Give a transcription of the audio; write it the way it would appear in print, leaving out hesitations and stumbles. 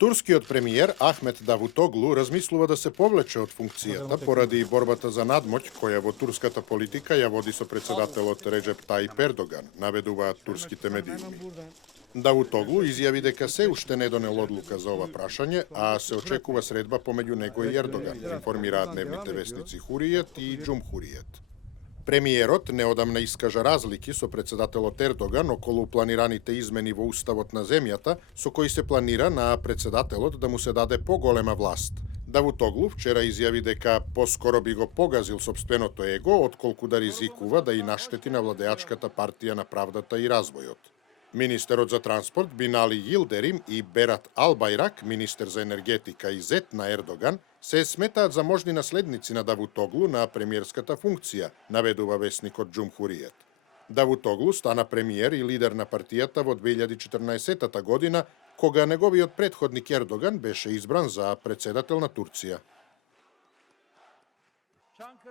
Турскиот премиер Ахмет Давутоглу размислува да се повлече од функцијата поради борбата за надмоќ која во турската политика ја води со председателот Реджеп Таип Ердоган, наведуваат турските медиуми. Давутоглу изјави дека се уште не донел одлука за ова прашање, а се очекува средба помеѓу него и Ердоган, информираат дневните вестници Хуријет и Џумхуријет. Премиерот неодамна искажа разлики со председателот Ердоган околу планираните измени во уставот на земјата, со кои се планира на председателот да му се даде поголема власт. Давутоглу вчера изјави дека поскоро би го погазил сопственото его, отколку да ризикува да и наштети на владеачката партија на правдата и развојот. Министерот за транспорт Бинали Йилдерим и Берат Албајрак, министер за енергетика и зет на Ердоган, се сметаат за можни наследници на Давутоглу на премиерската функција, наведува весникот Џумхуријет. Давутоглу стана премиер и лидер на партијата во 2014 година, кога неговиот претходник Ердоган беше избран за председател на Турција.